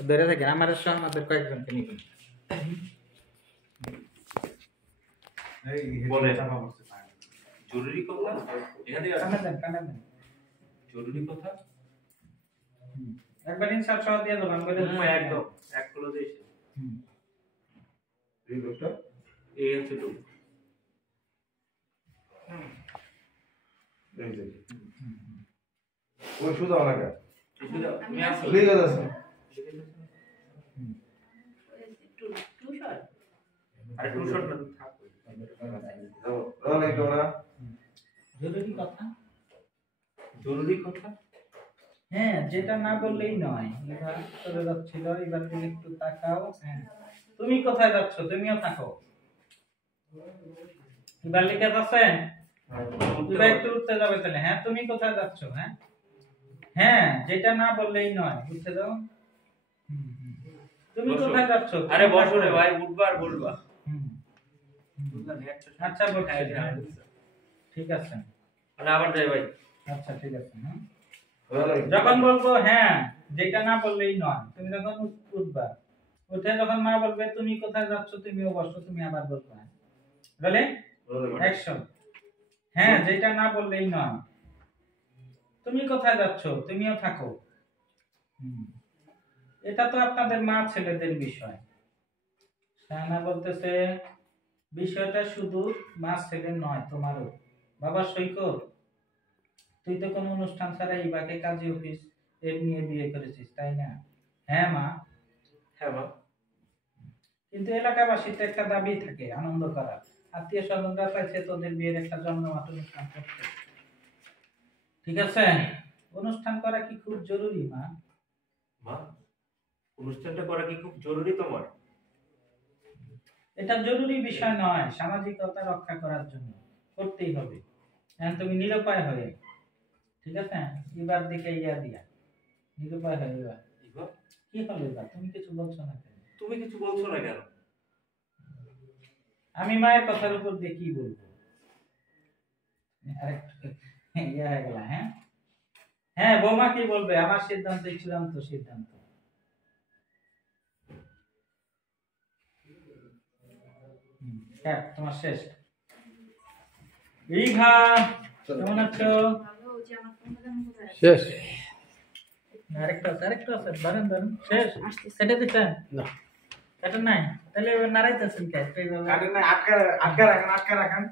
ধরে থাকেন আমার সহ আমাদের কয়েকজনকে নিবেন বলে জরুরি কথা এখানে কানা দেন জরুরি কথা একবার ইনসার্ট সহ দিয়ে দেব আমি বলে একদম এক করে দিয়েছি এই লোকটা এই হচ্ছে তো এই যে ওই শুধু আলাদা আমি আসি লিখে দাও টু শট আরে টু শট না থাক রোল এই তোরা জরুরি কথা জরুরি কথা হ্যাঁ যেটা না বললেই নয় এবার চলে যাচ্ছিল এবার তুমি একটু তাকাও হ্যাঁ তুমি কোথায় যাচ্ছ তুমিও থাকো এবার লিখে যাচ্ছেন এবার একটু উঠতে যাবে তাহলে হ্যাঁ তুমি কোথায় যাচ্ছ হ্যাঁ হ্যাঁ যেটা না বললেই নয় উঠতে যাও তুমি কোথায় যাচ্ছ আরে বসো রে ভাই উঠবার বলবা আচ্ছা বলছি ঠিক আছে মানে আবার যাই ভাই আচ্ছা ঠিক আছে হ্যাঁ যখন বলবো হ্যাঁ যেটা না বললেই নয় তুমি যখন উঠবা উঠে যখন মা বলবে তুমি কোথায় যাচ্ছ তুমিও বসো তুমি আবার বলবে বলে অ্যাকশন হ্যাঁ যেটা না বললেই নয় তুমি কোথায় যাচ্ছ তুমিও থাকো এটা তো আপনাদের মা ছেলেদের বিষয় শাহানা বলতেছে বিষয়টা শুধু মা ছেলের নয় তোমারও বাবা সৈকত তুই তো কোনো অনুষ্ঠান ছাড়া ইবাকে কাজী অফিস এর নিয়ে বিয়ে করেছিস তাই না হ্যাঁ মা কিন্তু এলাকাবাসীর তো একটা দাবি থাকে আনন্দ করা আত্মীয় স্বজনরা চাইছে তোদের বিয়ের একটা জন্মমাত অনুষ্ঠান করতে ঠিক আছে অনুষ্ঠান করা কি খুব জরুরি মা মা অনুষ্ঠানটা করা কি খুব জরুরি তোমার এটা জরুরি বিষয় নয় সামাজিকতা রক্ষা করার জন্য করতেই হবে এখন তুমি নিরুপায় হয়ে ঠিক আছে এবার দিকে ইয়া দিয়া নিরুপায় হয়ে এবার কি হলো এবার তুমি কিছু বলছো না কেন তুমি কিছু বলছো না কেন আমি মায়ের কথার উপর দিয়ে কি বলবো ইয়া হয়ে গেল হ্যাঁ হ্যাঁ বৌমা কি বলবে আমার সিদ্ধান্ত চূড়ান্ত সিদ্ধান্ত তোমার শেষ রিঘা কেমন আছো শেষ আরেকটা আছে দারুন শেষ সেটা দিচ্ছেন না এটা নাই তাহলে এবার নাড়াইতেছেন কে আটকা রাখেন আটকা রাখেন